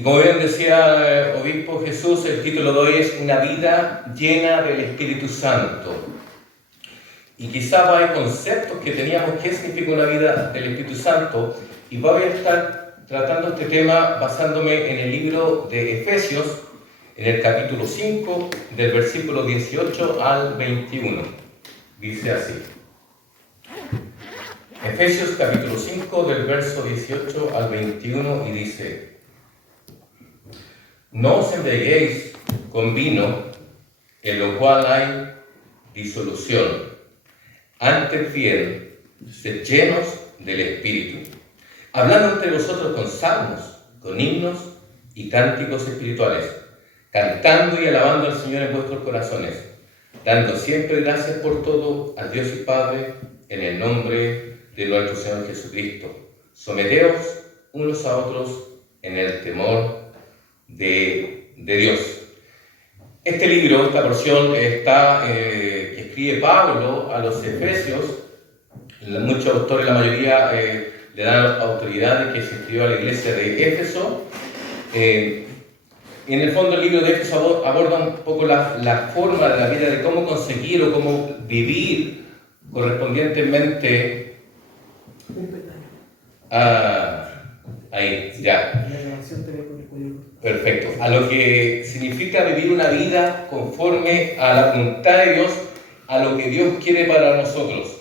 Y como bien decía Obispo Jesús, el título de hoy es Una vida llena del Espíritu Santo. Y quizás hay conceptos que teníamos, ¿qué significa una vida del Espíritu Santo? Y voy a estar tratando este tema basándome en el libro de Efesios, en el capítulo 5, del versículo 18 al 21. Dice así. Efesios capítulo 5, del verso 18 al 21, y dice: No os embriaguéis con vino, en lo cual hay disolución. Antes bien, sed llenos del Espíritu, hablando entre vosotros con salmos, con himnos y cánticos espirituales, cantando y alabando al Señor en vuestros corazones, dando siempre gracias por todo al Dios y Padre, en el nombre de nuestro Señor Jesucristo. Someteos unos a otros en el temor de Dios. Este libro, esta porción está que escribe Pablo a los Efesios. Muchos autores, la mayoría, le dan autoridad de que se escribió a la iglesia de Éfeso. En el fondo el libro de Éfeso aborda un poco la forma de la vida, de cómo conseguir o cómo vivir correspondientemente ahí, ya. Perfecto. A lo que significa vivir una vida conforme a la voluntad de Dios, a lo que Dios quiere para nosotros,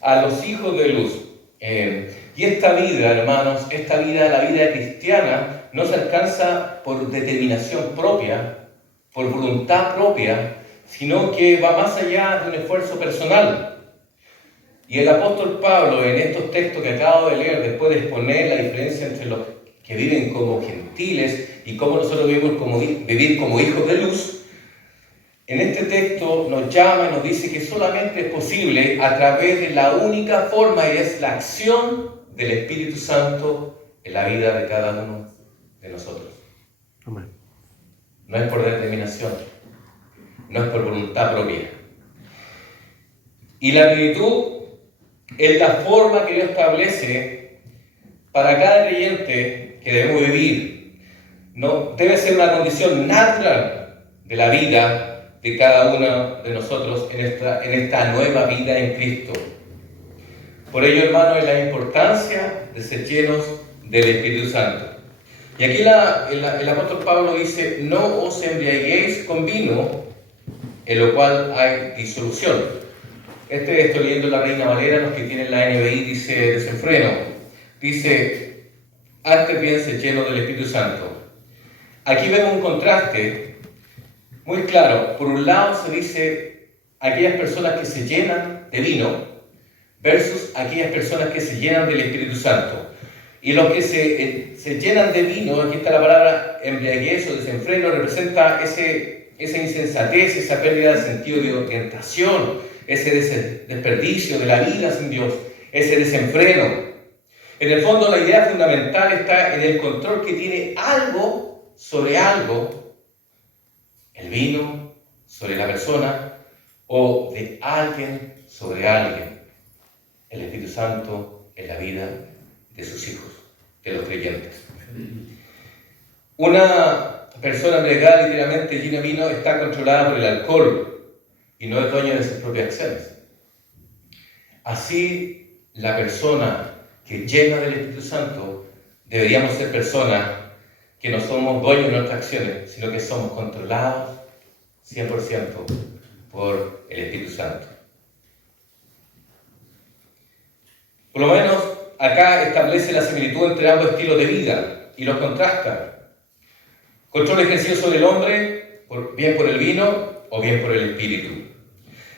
a los hijos de luz. Y esta vida, hermanos, la vida cristiana, no se alcanza por determinación propia, por voluntad propia, sino que va más allá de un esfuerzo personal. Y el apóstol Pablo, en estos textos que acabo de leer, después de exponer la diferencia entre los que viven como gentiles y cómo nosotros vivir como hijos de luz, en este texto nos llama y nos dice que solamente es posible a través de la única forma, y es la acción del Espíritu Santo en la vida de cada uno de nosotros. Amén. No es por determinación, no es por voluntad propia. Y la plenitud es la forma que Dios establece para cada creyente que debemos vivir. No debe ser una condición natural de la vida de cada uno de nosotros en esta nueva vida en Cristo. Por ello, hermanos, es la importancia de ser llenos del Espíritu Santo. Y aquí el apóstol Pablo dice: no os embriaguéis con vino, en lo cual hay disolución. Estoy leyendo la Reina Valera, los que tienen la NBI dice desenfreno. Dice: antes bien sed llenos del Espíritu Santo. Aquí vemos un contraste muy claro. Por un lado se dice aquellas personas que se llenan de vino versus aquellas personas que se llenan del Espíritu Santo. Y los que se llenan de vino, aquí está la palabra embriaguez o desenfreno, representa esa insensatez, esa pérdida de sentido de orientación, ese desperdicio de la vida sin Dios, ese desenfreno. En el fondo, la idea fundamental está en el control que tiene algo sobre algo, el vino sobre la persona, o de alguien sobre alguien, el Espíritu Santo en la vida de sus hijos, de los creyentes. Una persona embriagada, literalmente llena de vino, está controlada por el alcohol y no es dueña de sus propias acciones. Así, la persona que llena del Espíritu Santo, deberíamos ser personas que no somos dueños de nuestras acciones, sino que somos controlados 100% por el Espíritu Santo. Por lo menos acá establece la similitud entre ambos estilos de vida y los contrasta. Control ejercido sobre el hombre, bien por el vino o bien por el Espíritu.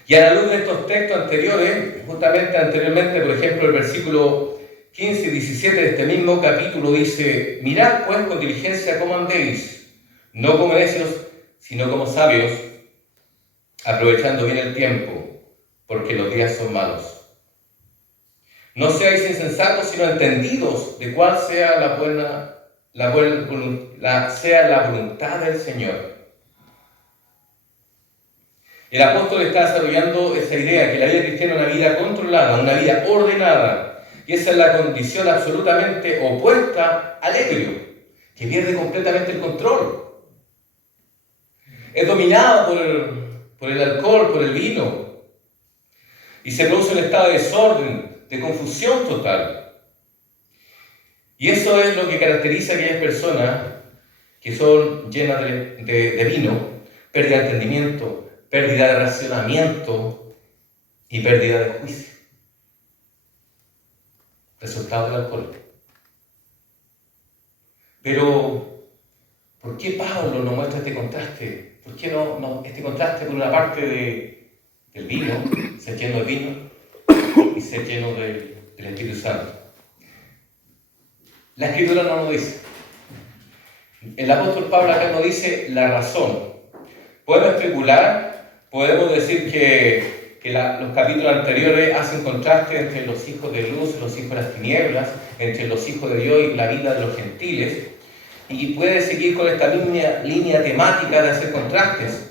Y a la luz de estos textos anteriores, justamente anteriormente, por ejemplo, el versículo 15 y 17 de este mismo capítulo dice: mirad pues con diligencia cómo andéis, no como necios, sino como sabios, aprovechando bien el tiempo, porque los días son malos. No seáis insensatos, sino entendidos de cuál sea la voluntad del Señor. El apóstol está desarrollando esa idea, que la vida cristiana es una vida controlada, una vida ordenada, y esa es la condición absolutamente opuesta al ebrio. que pierde completamente el control. Es dominado por el alcohol, por el vino, y se produce un estado de desorden, de confusión total. Y eso es lo que caracteriza a aquellas personas que son llenas de vino: pérdida de entendimiento, pérdida de racionamiento y pérdida de juicio. Resultado del alcohol. Pero, ¿por qué Pablo nos muestra este contraste? ¿Por qué no este contraste por una parte del vino, ser lleno de vino, y ser lleno del Espíritu Santo? La Escritura no nos dice. El apóstol Pablo acá nos dice la razón. Podemos especular, podemos decir que los capítulos anteriores hacen contraste entre los hijos de luz y los hijos de las tinieblas, entre los hijos de Dios y la vida de los gentiles, y puede seguir con esta línea temática de hacer contrastes.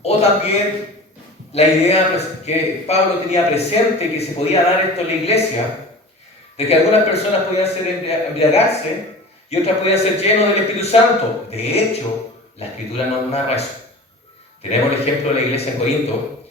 O también la idea que Pablo tenía presente, que se podía dar esto en la iglesia, de que algunas personas podían embriagarse y otras podían ser llenos del Espíritu Santo. De hecho, la Escritura nos narra eso. Tenemos el ejemplo de la iglesia en Corinto,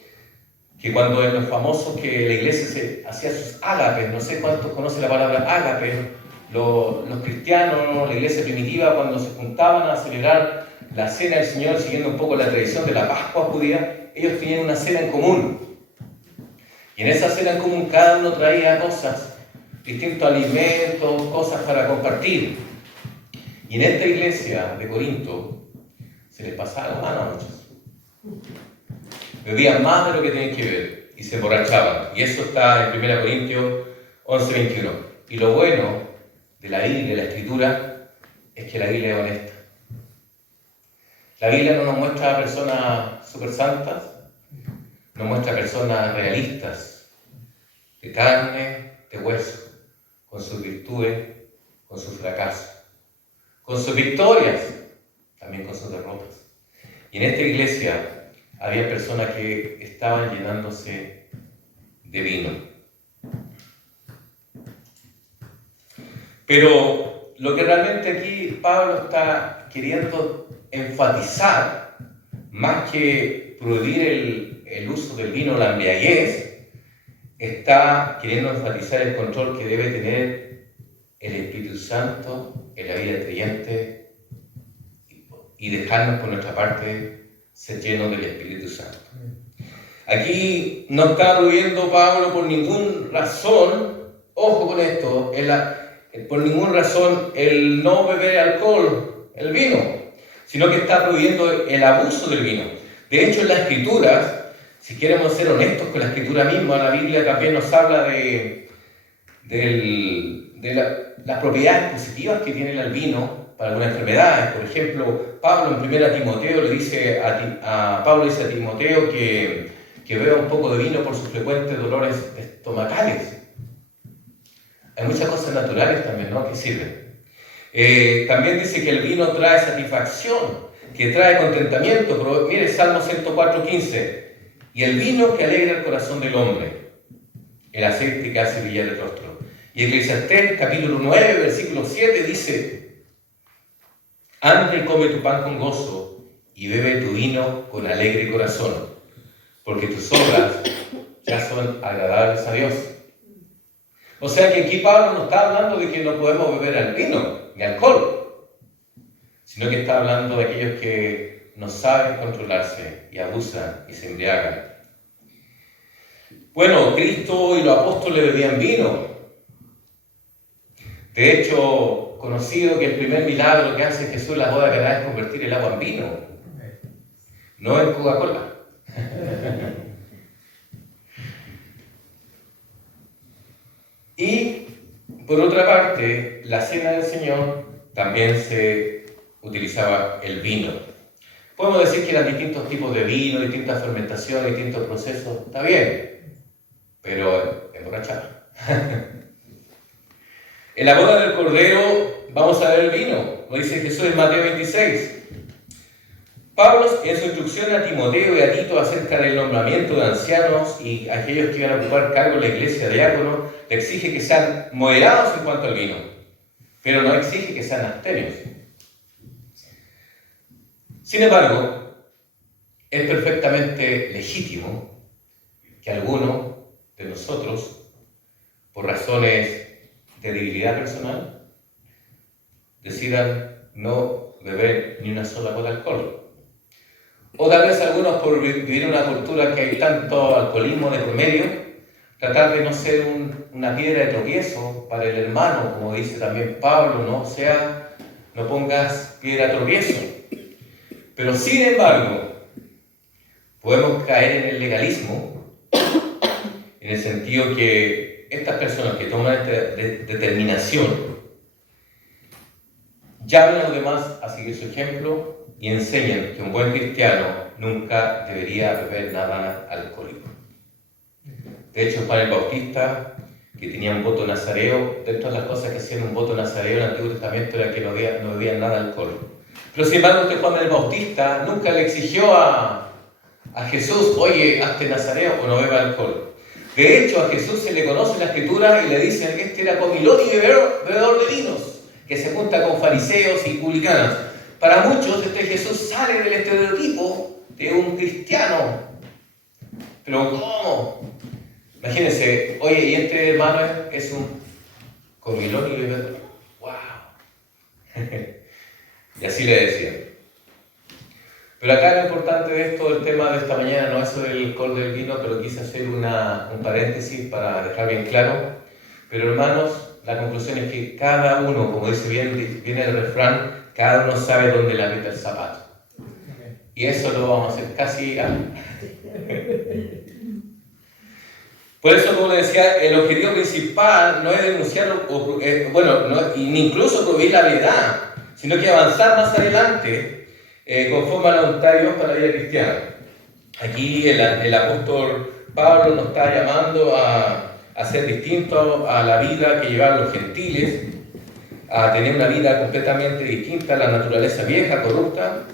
que cuando en los famosos que la iglesia se hacía sus ágapes, no sé cuántos conocen la palabra ágape, los cristianos, la iglesia primitiva, cuando se juntaban a celebrar la cena del Señor, siguiendo un poco la tradición de la Pascua judía, ellos tenían una cena en común. Y en esa cena en común cada uno traía cosas, distintos alimentos, cosas para compartir. Y en esta iglesia de Corinto se les pasaba la mano a muchos. Bebían más de lo que tenían que beber y se emborrachaban. Y eso está en 1 Corintios 11:21. Y lo bueno de la Biblia y de la Escritura es que la Biblia es honesta. La Biblia no nos muestra a personas súper santas, nos muestra a personas realistas, de carne, de hueso, con sus virtudes, con sus fracasos, con sus victorias, también con sus derrotas. Y en esta iglesia había personas que estaban llenándose de vino. Pero lo que realmente aquí Pablo está queriendo enfatizar, más que prohibir el uso del vino o la embriaguez, está queriendo enfatizar el control que debe tener el Espíritu Santo en la vida del creyente y dejarnos por nuestra parte ser llenos del Espíritu Santo. Aquí no está prohibiendo Pablo por ninguna razón, ojo con esto, por ninguna razón el no beber alcohol, el vino, sino que está prohibiendo el abuso del vino. De hecho, en las Escrituras, si queremos ser honestos con la Escritura misma, la Biblia también nos habla de las propiedades positivas que tiene el vino para algunas enfermedades. Por ejemplo, Pablo en 1 Timoteo le dice Pablo dice a Timoteo que beba un poco de vino por sus frecuentes dolores estomacales. Hay muchas cosas naturales también, ¿no?, que sirven. También dice que el vino trae satisfacción, que trae contentamiento. Pero mire, Salmo 104:15. Y el vino que alegra el corazón del hombre, el aceite que hace brillar el rostro. Y Eclesiastés, capítulo 9, versículo 7, dice: anda y come tu pan con gozo, y bebe tu vino con alegre corazón, porque tus obras ya son agradables a Dios. O sea que aquí Pablo no está hablando de que no podemos beber el vino, ni alcohol, sino que está hablando de aquellos que no saben controlarse y abusan y se embriagan. Bueno, Cristo y los apóstoles bebían vino. De hecho, conocido que el primer milagro que hace Jesús en la boda de Caná es convertir el agua en vino, no en Coca-Cola. Y, por otra parte, la cena del Señor también se utilizaba el vino. Podemos decir que eran distintos tipos de vino, distintas fermentaciones, distintos procesos, está bien, pero emborrachaba. En la boda del Cordero vamos a ver el vino, lo dice Jesús en Mateo 26. Pablo, en su instrucción a Timoteo y a Tito acerca del nombramiento de ancianos y aquellos que iban a ocupar cargo en la iglesia de diáconos, le exige que sean moderados en cuanto al vino, pero no exige que sean abstemios. Sin embargo, es perfectamente legítimo que algunos de nosotros, por razones de debilidad personal, decidan no beber ni una sola gota de alcohol. O tal vez algunos por vivir en una cultura que hay tanto alcoholismo de por medio, tratar de no ser una piedra de tropiezo para el hermano, como dice también Pablo, no pongas piedra de tropiezo. Pero sin embargo, podemos caer en el legalismo, en el sentido que estas personas que toman esta determinación llaman a los demás a seguir su ejemplo y enseñan que un buen cristiano nunca debería beber nada alcohólico. De hecho, Juan el Bautista, que tenía un voto nazareo, dentro de las cosas que hacían un voto nazareo en el Antiguo Testamento era que no bebían nada de alcohol. Pero sin embargo, Juan el Bautista nunca le exigió a Jesús, oye, hazte nazareo o no beba alcohol. De hecho, a Jesús se le conoce en la Escritura y le dicen que este era comilón y bebedor de vinos, que se junta con fariseos y publicanos. Para muchos, este Jesús sale del estereotipo de un cristiano. Pero ¿cómo? Imagínense, oye, y este hermano es un comilón y bebedor. ¡Wow! Y así le decían. Pero acá lo importante de esto, el tema de esta mañana, no es sobre el alcohol del vino, pero quise hacer un paréntesis para dejar bien claro. Pero hermanos, la conclusión es que cada uno, como dice bien el refrán, cada uno sabe dónde le aprieta el zapato. Y eso lo vamos a hacer casi. Por eso, como les decía, el objetivo principal no es denunciar, ni incluso prohibir la verdad, sino que avanzar más adelante conforme a la voluntad de Dios para la vida cristiana. Aquí el apóstol Pablo nos está llamando a ser distintos a la vida que llevaban los gentiles, a tener una vida completamente distinta a la naturaleza vieja, corrupta,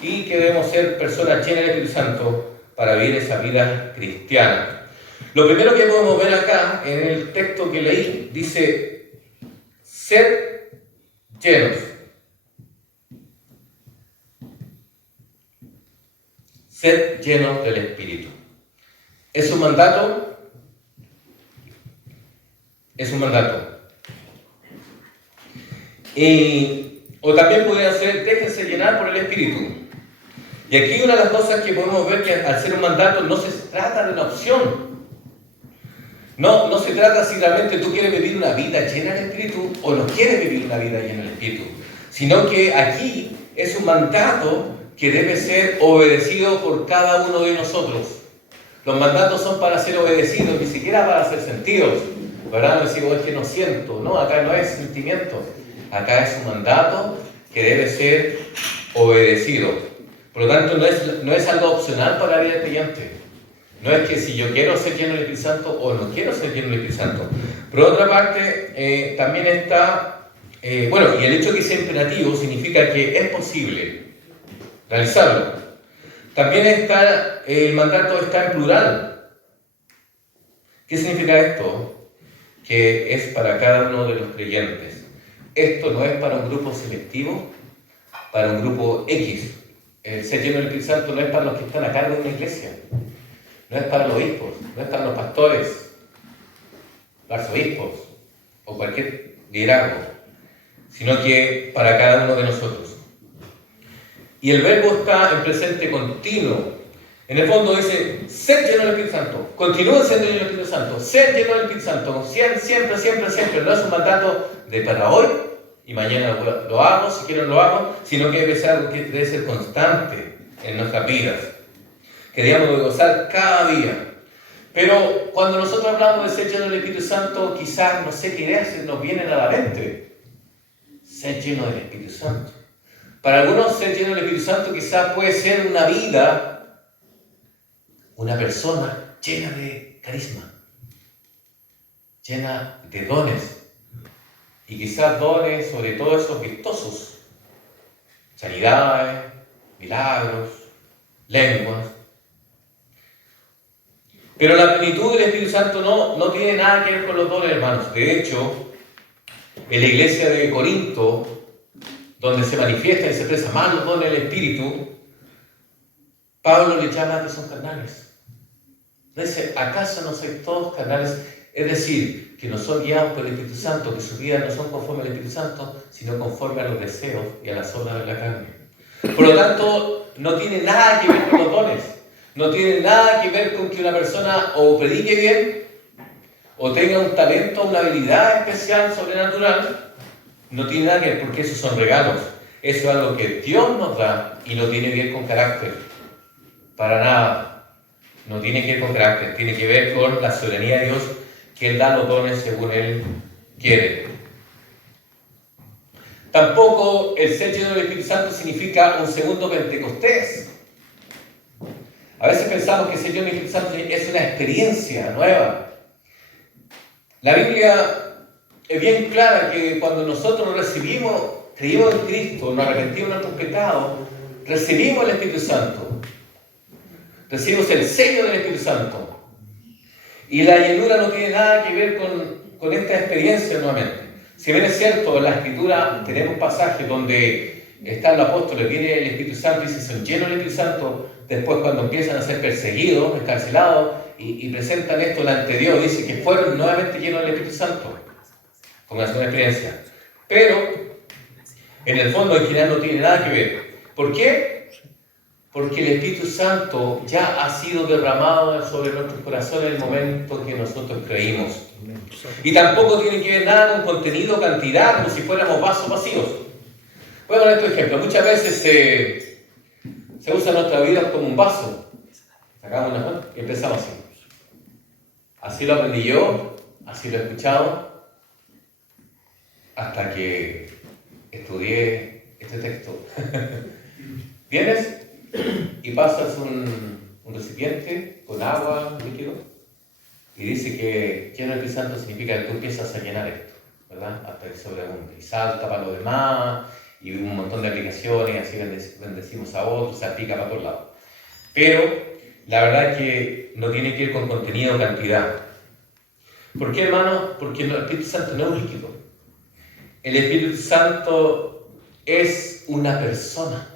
y que debemos ser personas llenas del Espíritu Santo para vivir esa vida cristiana. Lo primero que podemos ver acá, en el texto que leí, dice, sed llenos. Sed llenos del Espíritu. ¿Es un mandato? Es un mandato. O también podría ser, déjense llenar por el Espíritu. Y aquí una de las cosas que podemos ver que al ser un mandato no se trata de una opción. No se trata si realmente tú quieres vivir una vida llena del Espíritu o no quieres vivir una vida llena del Espíritu. Sino que aquí es un mandato que debe ser obedecido por cada uno de nosotros. Los mandatos son para ser obedecidos, ni siquiera para ser sentidos. ¿Verdad? No decimos, es que no siento. No, acá no es sentimiento. Acá es un mandato que debe ser obedecido. Por lo tanto, no es algo opcional para la vida del creyente. No es que si yo quiero ser lleno del Espíritu Santo o no quiero ser lleno del Espíritu Santo. Por otra parte, también está, y el hecho de que sea imperativo significa que es posible realizarlo. También está, el mandato está en plural. ¿Qué significa esto? Que es para cada uno de los creyentes. Esto no es para un grupo selectivo, para un grupo X. El ser lleno del Espíritu Santo no es para los que están a cargo de una iglesia. No es para los obispos, no es para los pastores, los arzobispos o cualquier liderazgo, sino que para cada uno de nosotros. Y el verbo está en presente continuo. En el fondo dice, sed lleno del Espíritu Santo, continúen siendo llenos del Espíritu Santo, sed lleno del Espíritu Santo, siempre. No es un mandato de para hoy y mañana lo hago, si quiero lo hago, sino que debe ser algo que debe ser constante en nuestras vidas, que debemos de gozar cada día. Pero cuando nosotros hablamos de ser lleno del Espíritu Santo, quizás no sé qué ideas nos vienen a la mente. Ser lleno del Espíritu Santo. Para algunos, ser lleno del Espíritu Santo quizás puede ser una vida, una persona llena de carisma, llena de dones. Y quizás dones, sobre todo esos vistosos, sanidades, milagros, lenguas. Pero la plenitud del Espíritu Santo no tiene nada que ver con los dones, hermanos. De hecho, En la iglesia de Corinto, donde se manifiesta y se expresa más los dones del Espíritu, Pablo le llama que son carnales. Dice, ¿acaso no sois todos carnales? Es decir, que no son guiados por el Espíritu Santo, que sus vidas no son conforme al Espíritu Santo, sino conforme a los deseos y a las obras de la carne. Por lo tanto, no tiene nada que ver con los dones. No tiene nada que ver con que una persona o predique bien, o tenga un talento, una habilidad especial, sobrenatural. No tiene nada que ver, porque esos son regalos. Eso es algo que Dios nos da y no tiene que ver con carácter. Para nada. No tiene que ver con carácter, tiene que ver con la soberanía de Dios, que Él da los dones según Él quiere. Tampoco el ser lleno del Espíritu Santo significa un segundo Pentecostés. A veces pensamos que ser lleno del Espíritu Santo es una experiencia nueva. La Biblia es bien clara que cuando nosotros creímos en Cristo, nos arrepentimos de nuestros pecados, recibimos el Espíritu Santo. Recibimos el sello del Espíritu Santo. Y la llenura no tiene nada que ver con esta experiencia nuevamente. Si bien es cierto, en la Escritura tenemos pasajes donde están los apóstoles, viene el Espíritu Santo y se son llenos del Espíritu Santo, después cuando empiezan a ser perseguidos, encarcelados, y presentan esto ante Dios, dice que fueron nuevamente llenos del Espíritu Santo, como una segunda experiencia. Pero, en el fondo, en general no tiene nada que ver. ¿Por qué? Porque el Espíritu Santo ya ha sido derramado sobre nuestros corazones en el momento que nosotros creímos. Y tampoco tiene que ver nada con contenido, cantidad, como si fuéramos vasos vacíos. Voy a poner este ejemplo. Muchas veces se usa nuestra vida como un vaso. Sacamos una foto y empezamos así. Así lo aprendí yo, así lo he escuchado, hasta que estudié este texto. Vienes y pasas un recipiente con agua, líquido, y dice que lleno del Espíritu Santo significa que tú empiezas a llenar esto, ¿verdad? Hasta que sobreabunde. Y salta para los demás, y un montón de aplicaciones, así bendecimos a otros, se aplica para todos lados. Pero la verdad es que no tiene que ver con contenido o cantidad. ¿Por qué, hermano? Porque el Espíritu Santo no es un líquido. El Espíritu Santo es una persona.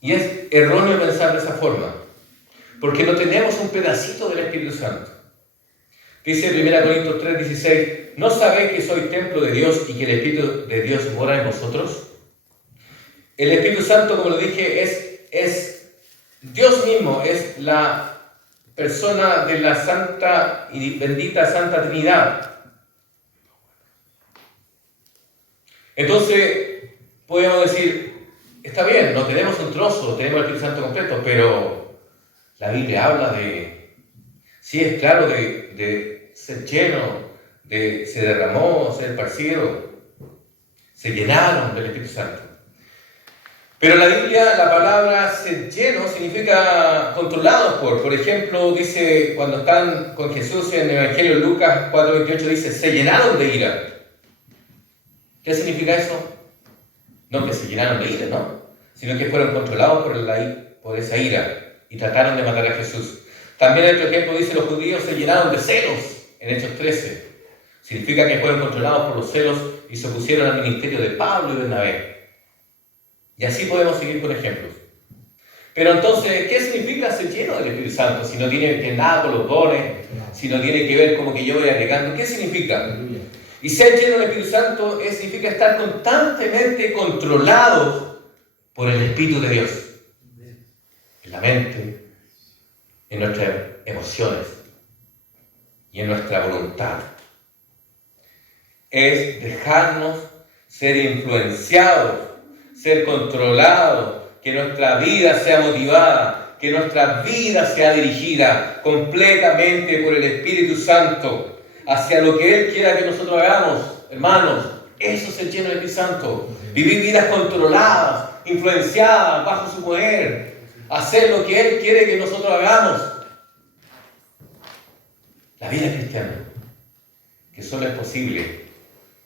Y es erróneo pensar de esa forma, porque no tenemos un pedacito del Espíritu Santo. Dice 1 Corintios 3:16, ¿no sabéis que sois templo de Dios y que el Espíritu de Dios mora en vosotros? El Espíritu Santo, como lo dije, es Dios mismo, es la persona de la Santa y bendita Santa Trinidad. Entonces, podemos decir, está bien, no tenemos un trozo, tenemos el Espíritu Santo completo, pero la Biblia habla de, sí es claro, de ser lleno, de se derramó, ser esparcido, se llenaron del Espíritu Santo. Pero en la Biblia la palabra ser lleno significa controlados por ejemplo, dice cuando están con Jesús en el Evangelio de Lucas 4:28, dice, se llenaron de ira. ¿Qué significa eso? No que se llenaron de ira, ¿no? Sino que fueron controlados por esa ira y trataron de matar a Jesús. También en otro ejemplo dice, los judíos se llenaron de celos en Hechos 13. Significa que fueron controlados por los celos y se opusieron al ministerio de Pablo y Bernabé. Y así podemos seguir con ejemplos. Pero entonces, ¿qué significa ser lleno del Espíritu Santo? Si no tiene que ver nada con los dones, si no tiene que ver como que yo voy agregando, ¿qué significa? Y ser lleno del Espíritu Santo significa estar constantemente controlados por el Espíritu de Dios. En la mente, en nuestras emociones y en nuestra voluntad. Es dejarnos ser influenciados, ser controlados, que nuestra vida sea motivada, que nuestra vida sea dirigida completamente por el Espíritu Santo hacia lo que Él quiera que nosotros hagamos, hermanos. Eso es el lleno del Espíritu Santo. Vivir vidas controladas, influenciadas, bajo su poder. Hacer lo que Él quiere que nosotros hagamos. La vida cristiana, que solo es posible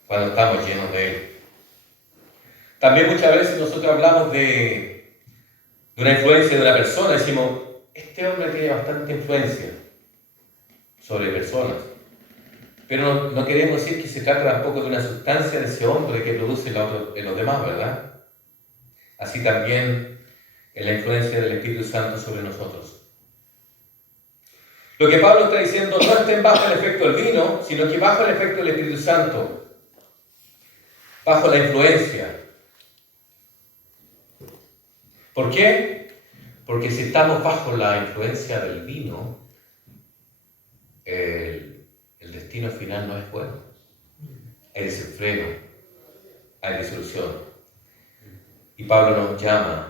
cuando estamos llenos de Él. También muchas veces nosotros hablamos de una influencia de una persona. Decimos, este hombre tiene bastante influencia sobre personas. Pero no queremos decir que se trata tampoco de una sustancia de ese hombre que produce en los demás, ¿verdad? Así también en la influencia del Espíritu Santo sobre nosotros. Lo que Pablo está diciendo, no estén bajo el efecto del vino, sino que bajo el efecto del Espíritu Santo, bajo la influencia. ¿Por qué? Porque si estamos bajo la influencia del vino, el destino final no es bueno. Hay desenfreno, hay disolución. Y Pablo nos llama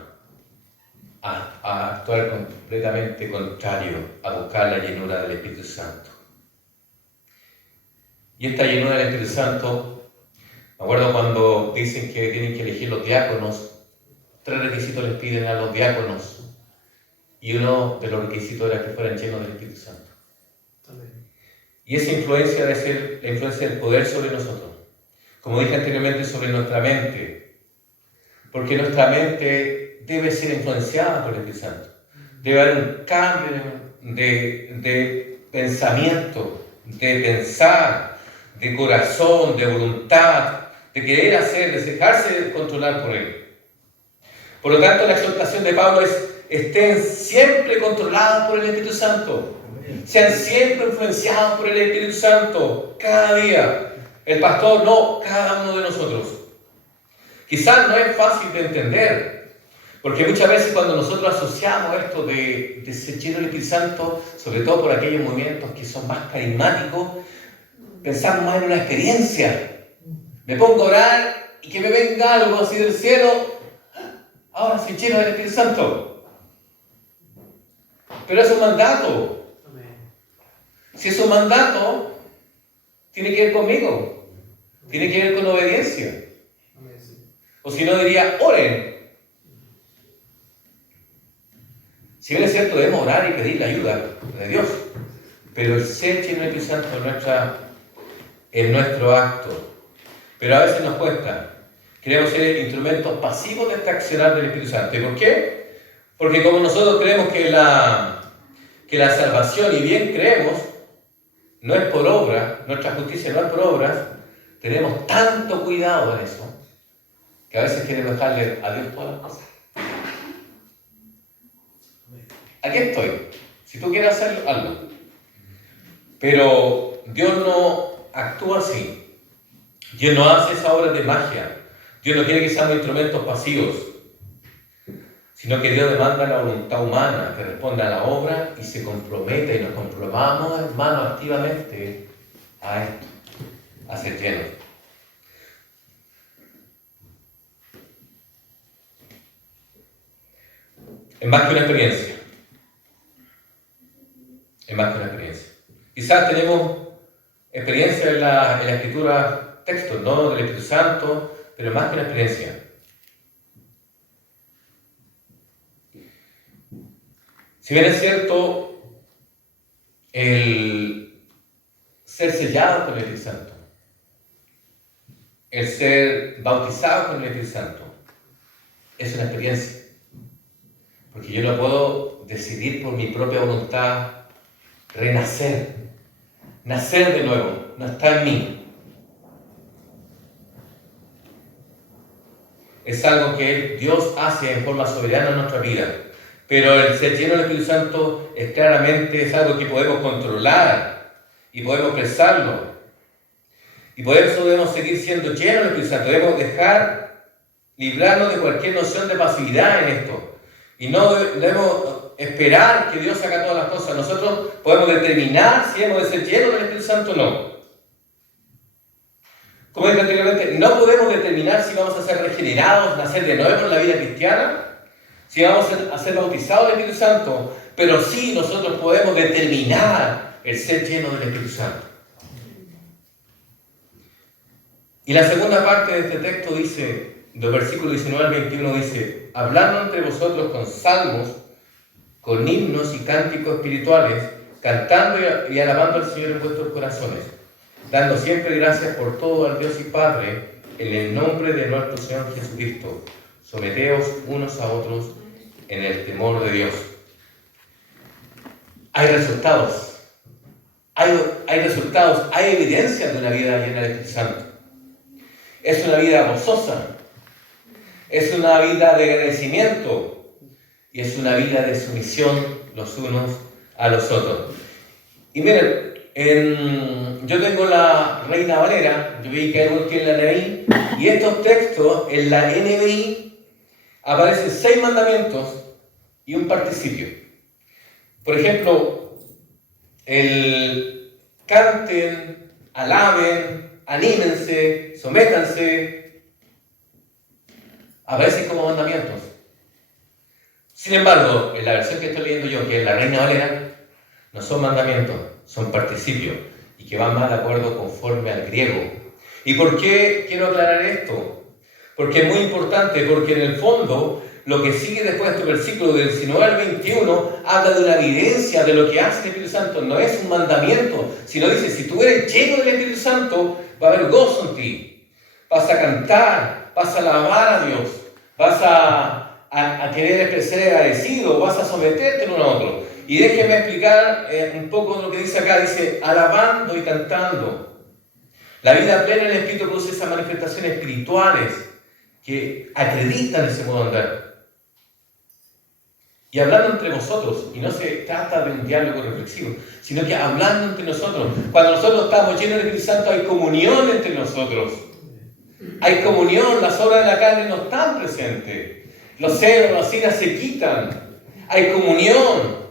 a actuar completamente contrario, a buscar la llenura del Espíritu Santo. Y esta llenura del Espíritu Santo, me acuerdo cuando dicen que tienen que elegir los diáconos, 3 requisitos les piden a los diáconos, y uno de los requisitos era que fueran llenos del Espíritu Santo. Y esa influencia debe ser la influencia del poder sobre nosotros. Como dije anteriormente, sobre nuestra mente. Porque nuestra mente debe ser influenciada por el Espíritu Santo. Debe haber un cambio de pensamiento, de pensar, de corazón, de voluntad, de querer hacer, de dejarse controlar por Él. Por lo tanto, la exhortación de Pablo es: estén siempre controlados por el Espíritu Santo. Sean siempre influenciados por el Espíritu Santo, cada día. El pastor no, cada uno de nosotros. Quizás no es fácil de entender, porque muchas veces cuando nosotros asociamos esto de ser lleno del Espíritu Santo, sobre todo por aquellos movimientos que son más carismáticos, pensamos más en una experiencia. Me pongo a orar y que me venga algo así del cielo, ahora soy lleno del Espíritu Santo. Pero es un mandato. Si es un mandato, tiene que ver conmigo, tiene que ver con obediencia. O si no, diría, oren. Si bien es cierto, debemos orar y pedir la ayuda de Dios, pero el ser lleno del Espíritu Santo es nuestro acto. Pero a veces nos cuesta. Queremos ser instrumentos pasivos de este accionar del Espíritu Santo. ¿Y por qué? Porque como nosotros creemos que la salvación, y bien creemos, no es por obra, nuestra justicia no es por obras, tenemos tanto cuidado en eso, que a veces queremos dejarle a Dios todas las cosas. Aquí estoy. Si tú quieres hacerlo, hazlo. Pero Dios no actúa así. Dios no hace esa obra de magia. Dios no quiere que seamos instrumentos pasivos, sino que Dios demanda la voluntad humana que responda a la obra y se comprometa, y nos comprometamos, hermanos, activamente a esto, a ser llenos. Es más que una experiencia. Es más que una experiencia. Quizás tenemos experiencia en la escritura, textos, ¿no?, del Espíritu Santo, pero más que una experiencia. Si bien es cierto, el ser sellado con el Espíritu Santo, el ser bautizado con el Espíritu Santo, es una experiencia. Porque yo no puedo decidir por mi propia voluntad renacer, nacer de nuevo, no está en mí. Es algo que Dios hace en forma soberana en nuestra vida. Pero el ser lleno del Espíritu Santo es algo que podemos controlar y podemos expresarlo. Y por eso debemos seguir siendo llenos del Espíritu Santo. Debemos librarnos de cualquier noción de pasividad en esto. Y no debemos esperar que Dios haga todas las cosas. Nosotros podemos determinar si hemos de ser llenos del Espíritu Santo o no. Como dije anteriormente, no podemos determinar si vamos a ser regenerados, nacer de nuevo en la vida cristiana, si vamos a ser bautizados del Espíritu Santo, pero sí nosotros podemos determinar el ser lleno del Espíritu Santo. Y la segunda parte de este texto dice, del versículo 19 al 21, dice: hablando entre vosotros con salmos, con himnos y cánticos espirituales, cantando y alabando al Señor en vuestros corazones, dando siempre gracias por todo al Dios y Padre, en el nombre de nuestro Señor Jesucristo. Someteos unos a otros en el temor de Dios. Hay resultados. hay resultados, hay evidencia de una vida llena del Espíritu Santo. Es una vida gozosa, es una vida de agradecimiento y es una vida de sumisión los unos a los otros. Y miren, yo tengo la Reina Valera, yo vi que algo tiene la NBI, y estos textos en la NBI aparecen 6 mandamientos y un participio. Por ejemplo, el canten, alaben, anímense, sométanse, aparecen como mandamientos. Sin embargo, en la versión que estoy leyendo yo, que es la Reina Valera, no son mandamientos, son participios, y que van más de acuerdo conforme al griego. ¿Y por qué quiero aclarar esto? Porque es muy importante, porque en el fondo, lo que sigue después de este versículo del 19 al 21, habla de una evidencia de lo que hace el Espíritu Santo. No es un mandamiento, sino dice, si tú eres lleno del Espíritu Santo, va a haber gozo en ti. Vas a cantar, vas a alabar a Dios, vas a querer ser agradecido, vas a someterte uno a otro. Y déjenme explicar un poco lo que dice acá. Dice, alabando y cantando. La vida plena del Espíritu produce esas manifestaciones espirituales que acreditan ese modo de andar. Y hablando entre vosotros, y no se trata de un diálogo reflexivo, sino que hablando entre nosotros. Cuando nosotros estamos llenos del Espíritu Santo, hay comunión entre nosotros. Hay comunión, las obras de la carne no están presentes. Los celos, las iras se quitan. Hay comunión.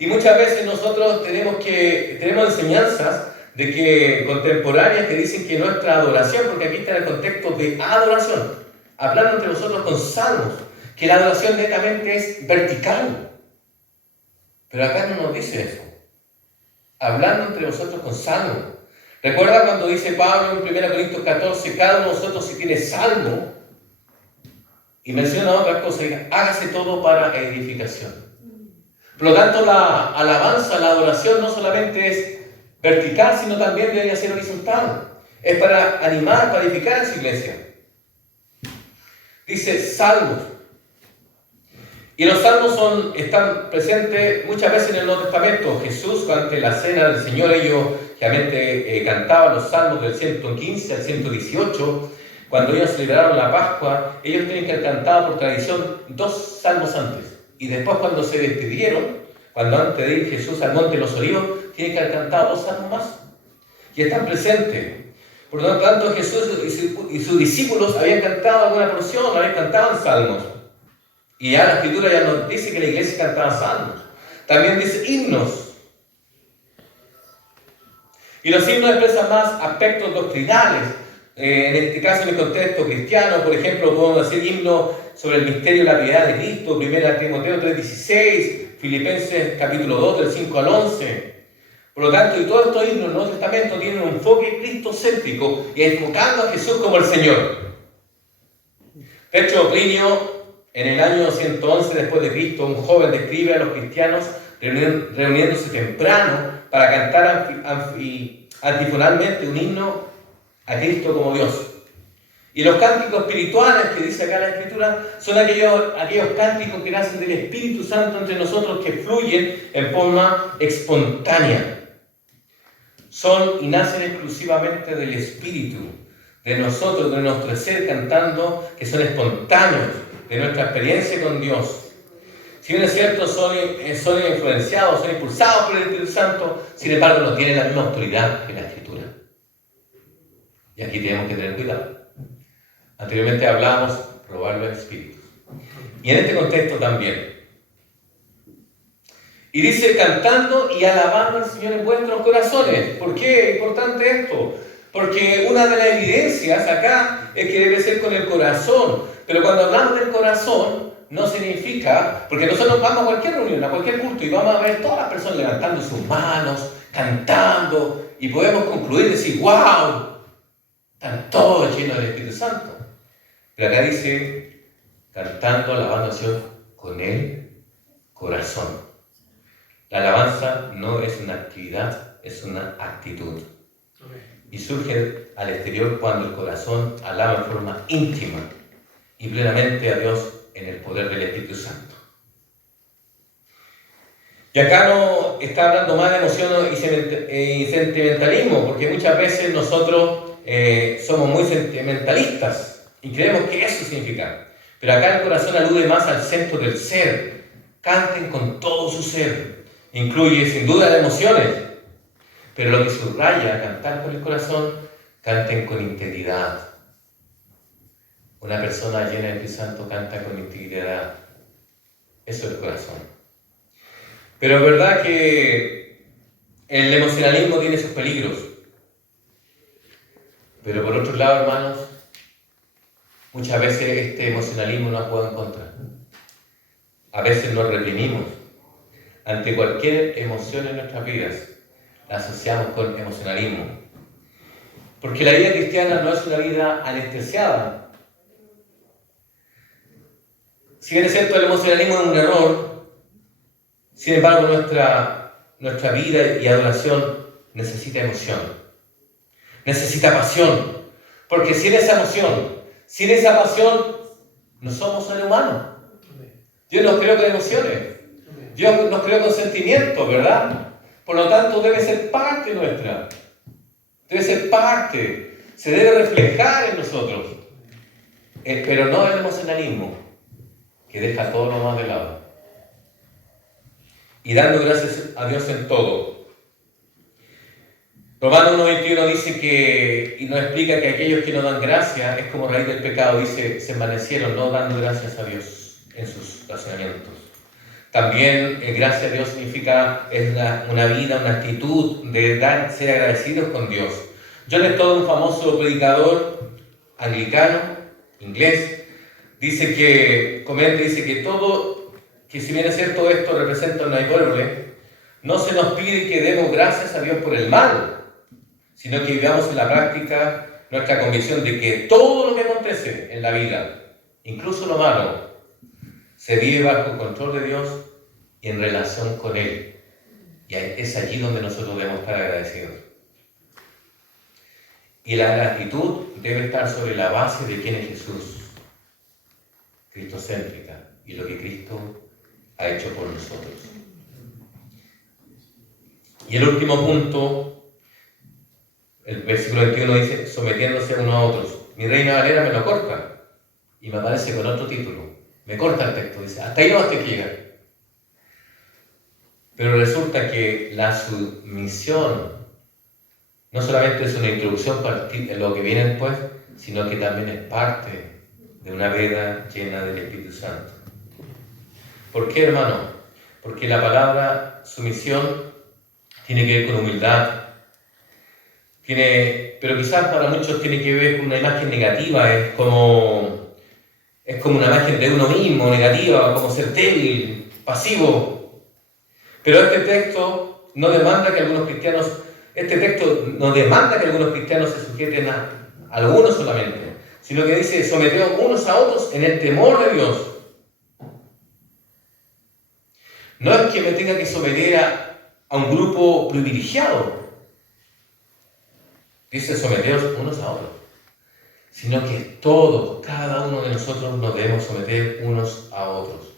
Y muchas veces nosotros tenemos enseñanzas de que contemporáneas que dicen que nuestra adoración, porque aquí está el contexto de adoración, hablando entre nosotros con salmos, que la adoración netamente es vertical. Pero acá no nos dice eso. Hablando entre vosotros con salmos. ¿Recuerda cuando dice Pablo en 1 Corintios 14, cada uno de nosotros si tiene salmo, y menciona otras cosas, hágase todo para edificación? Por lo tanto, la alabanza, la adoración no solamente es vertical, sino también debería ser horizontal. Es para animar, para edificar esa iglesia. Dice salmos. Y los salmos están presentes muchas veces en el Nuevo Testamento. Jesús, ante la cena del Señor, ellos realmente cantaban los salmos del 115 al 118. Cuando ellos celebraron la Pascua, ellos tienen que haber cantado por tradición 2 salmos antes. Y después, cuando se despidieron, cuando antes de ir Jesús al Monte de los Olivos, tienen que haber cantado 2 salmos más. Y están presentes. Por lo tanto, Jesús y sus discípulos habían cantado alguna porción, habían cantado en salmos. Y ya la Escritura ya nos dice que la iglesia cantaba salmos. También dice himnos. Y los himnos expresan más aspectos doctrinales. En este caso, en el contexto cristiano, por ejemplo, podemos decir himnos sobre el misterio de la piedad de Cristo, 1 Timoteo 3:16, Filipenses capítulo 2, del 5 al 11. Por lo tanto, y todos estos himnos del Nuevo Testamento tienen un enfoque cristocéntrico y enfocando a Jesús como el Señor. De hecho, Plinio, en el año 111 después de Cristo, un joven describe a los cristianos reuniéndose temprano para cantar antifonalmente un himno a Cristo como Dios. Y los cánticos espirituales que dice acá la Escritura son aquellos cánticos que nacen del Espíritu Santo entre nosotros, que fluyen en forma espontánea. Son y nacen exclusivamente del Espíritu, de nosotros, de nuestro ser cantando, que son espontáneos, de nuestra experiencia con Dios. Si bien es cierto, son influenciados, son impulsados por el Espíritu Santo, sin embargo no tienen la misma autoridad que la Escritura. Y aquí tenemos que tener cuidado. Anteriormente hablábamos de probar los espíritus. Y en este contexto también. Y dice, cantando y alabando al Señor en vuestros corazones. ¿Por qué es importante esto? Porque una de las evidencias acá es que debe ser con el corazón. Pero cuando hablamos del corazón, no significa, porque nosotros vamos a cualquier reunión, a cualquier culto, y vamos a ver todas las personas levantando sus manos, cantando, y podemos concluir y decir, ¡wow! Están todos llenos del Espíritu Santo. Pero acá dice, cantando, alabando al Señor con el corazón. La alabanza no es una actividad, es una actitud. Y surge al exterior cuando el corazón alaba en forma íntima y plenamente a Dios en el poder del Espíritu Santo. Y acá no está hablando más de emoción y sentimentalismo, porque muchas veces nosotros somos muy sentimentalistas y creemos que eso significa. Pero acá el corazón alude más al centro del ser. Canten con todo su ser. Incluye sin duda las emociones, pero lo que subraya cantar con el corazón, canten con integridad. Una persona llena de Espíritu Santo canta con integridad. Eso es el corazón. Pero es verdad que el emocionalismo tiene sus peligros. Pero por otro lado, hermanos, muchas veces este emocionalismo nos juega en contra. A veces nos reprimimos. Ante cualquier emoción en nuestras vidas, la asociamos con emocionalismo. Porque la vida cristiana no es una vida anestesiada. Si bien es cierto, el emocionalismo es un error, sin embargo nuestra vida y adoración necesita emoción, necesita pasión, porque sin esa emoción, sin esa pasión, no somos seres humanos. Dios nos creó con emociones, Dios nos creó con sentimientos, ¿verdad? Por lo tanto debe ser parte nuestra, debe ser parte, se debe reflejar en nosotros, pero no el emocionalismo, que deja todo lo más de lado. Y dando gracias a Dios en todo. Romanos 1:21 dice que, y nos explica que aquellos que no dan gracia, es como raíz del pecado, dice, se envanecieron no dando gracias a Dios en sus razonamientos. También gracias a Dios significa es una vida, una actitud de ser agradecidos con Dios. John Stott, un famoso predicador anglicano, inglés, dice que todo, que si bien es cierto esto representa una hipérbole, no se nos pide que demos gracias a Dios por el mal, sino que vivamos en la práctica nuestra convicción de que todo lo que acontece en la vida, incluso lo malo, se vive bajo el control de Dios y en relación con Él. Y es allí donde nosotros debemos estar agradecidos. Y la gratitud debe estar sobre la base de quién es Jesús, cristocéntrica, y lo que Cristo ha hecho por nosotros. Y el último punto, el versículo 21 dice, sometiéndose unos a otros. Mi Reina Valera me lo corta y me aparece con otro título. Me corta el texto, dice, hasta ahí no te llega. Pero resulta que la sumisión no solamente es una introducción para lo que viene después, sino que también es parte de una vida llena del Espíritu Santo. ¿Por qué, hermano? Porque la palabra sumisión tiene que ver con humildad, pero quizás para muchos tiene que ver con una imagen negativa, es como una imagen de uno mismo, negativa, como ser débil, pasivo. Pero este texto no demanda que algunos cristianos se sujeten a algunos solamente, sino que dice, someteos unos a otros en el temor de Dios. No es que me tenga que someter a un grupo privilegiado, dice someteos unos a otros, sino que todos, cada uno de nosotros nos debemos someter unos a otros.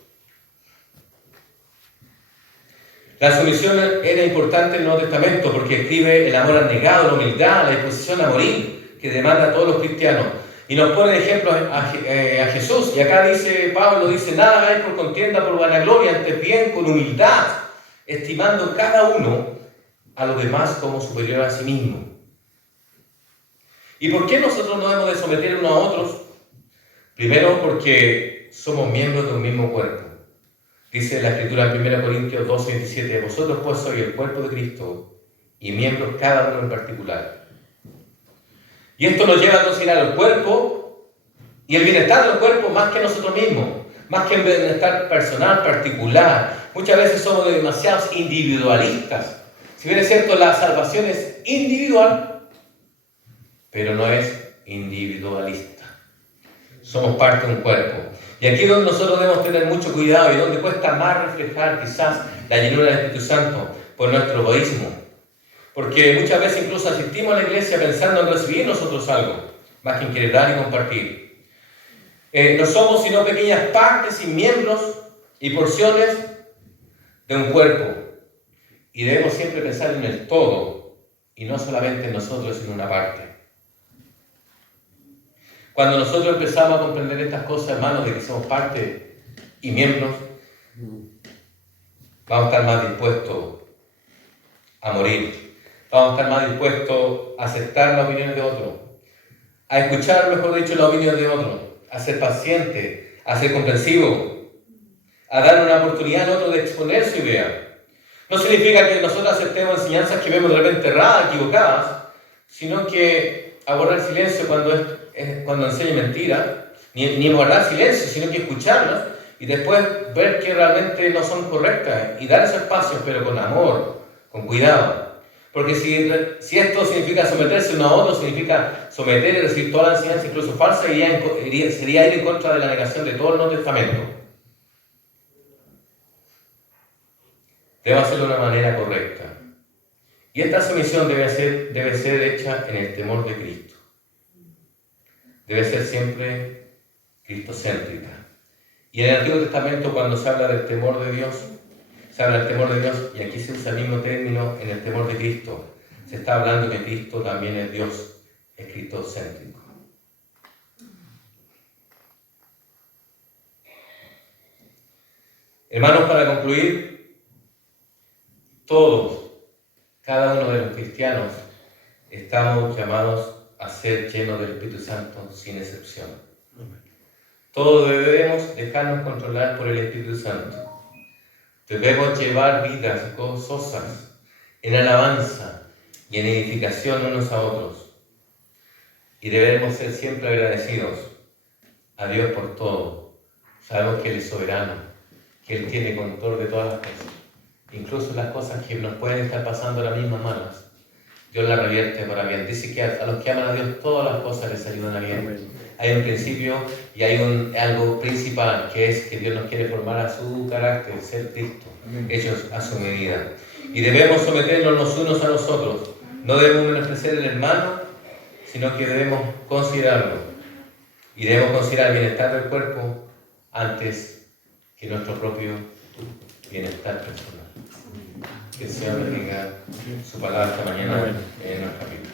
La sumisión era importante en el Nuevo Testamento porque escribe el amor abnegado, la humildad, la disposición a morir que demanda a todos los cristianos. Y nos pone de ejemplo a Jesús. Y acá dice, Pablo dice, nada hagáis por contienda, por vanagloria, antes bien con humildad, estimando cada uno a los demás como superior a sí mismo. ¿Y por qué nosotros no debemos de someter unos a otros? Primero porque somos miembros de un mismo cuerpo. Dice la Escritura en 1 Corintios 2:27, vosotros pues sois el cuerpo de Cristo y miembros cada uno en particular. Y esto nos lleva a considerar el cuerpo y el bienestar del cuerpo más que nosotros mismos, más que el bienestar personal, particular. Muchas veces somos demasiados individualistas. Si bien es cierto, la salvación es individual, pero no es individualista. Somos parte de un cuerpo. Y aquí es donde nosotros debemos tener mucho cuidado y donde cuesta más reflejar quizás la llenura del Espíritu Santo por nuestro egoísmo. Porque muchas veces incluso asistimos a la iglesia pensando en recibir nosotros algo, más que en querer dar y compartir. No somos sino pequeñas partes y miembros y porciones de un cuerpo. Y debemos siempre pensar en el todo, y no solamente en nosotros, sino en una parte. Cuando nosotros empezamos a comprender estas cosas, hermanos, de que somos parte y miembros, vamos a estar más dispuestos a morir. Vamos a estar más dispuestos a aceptar las opiniones de otros, a escuchar, mejor dicho, las opiniones de otros, a ser pacientes, a ser comprensivos, a dar una oportunidad al otro de exponer su idea. No significa que nosotros aceptemos enseñanzas que vemos de repente erradas, equivocadas, sino que guardar silencio cuando enseña mentiras, ni guardar silencio, sino que escucharlas y después ver que realmente no son correctas y dar ese espacio, pero con amor, con cuidado. Porque si esto significa someterse uno a otro, significa someter y recibir toda la enseñanza, incluso falsa, sería ir en contra de la negación de todo el Nuevo Testamento. Debe hacerlo de una manera correcta. Y esta sumisión debe ser hecha en el temor de Cristo. Debe ser siempre cristocéntrica. Y en el Antiguo Testamento, cuando se habla del temor de Dios, se habla del temor de Dios, y aquí se usa el mismo término en el temor de Cristo. Se está hablando que Cristo también es Dios, es cristocéntrico. Hermanos, para concluir, todos, cada uno de los cristianos, estamos llamados a ser llenos del Espíritu Santo sin excepción. Todos debemos dejarnos controlar por el Espíritu Santo. Debemos llevar vidas gozosas, en alabanza y en edificación unos a otros. Y debemos ser siempre agradecidos a Dios por todo. Sabemos que Él es soberano, que Él tiene control de todas las cosas. Incluso las cosas que nos pueden estar pasando ahora mismo malas, Dios las revierte para bien. Dice que a los que aman a Dios todas las cosas les ayudan a bien. Hay un principio y hay algo principal, que es que Dios nos quiere formar a su carácter, ser Cristo, hechos a su medida. Y debemos someternos los unos a los otros. No debemos menospreciar al hermano, sino que debemos considerarlo. Y debemos considerar el bienestar del cuerpo antes que nuestro propio bienestar personal. Que el Señor bendiga su palabra esta mañana en nuestra vida.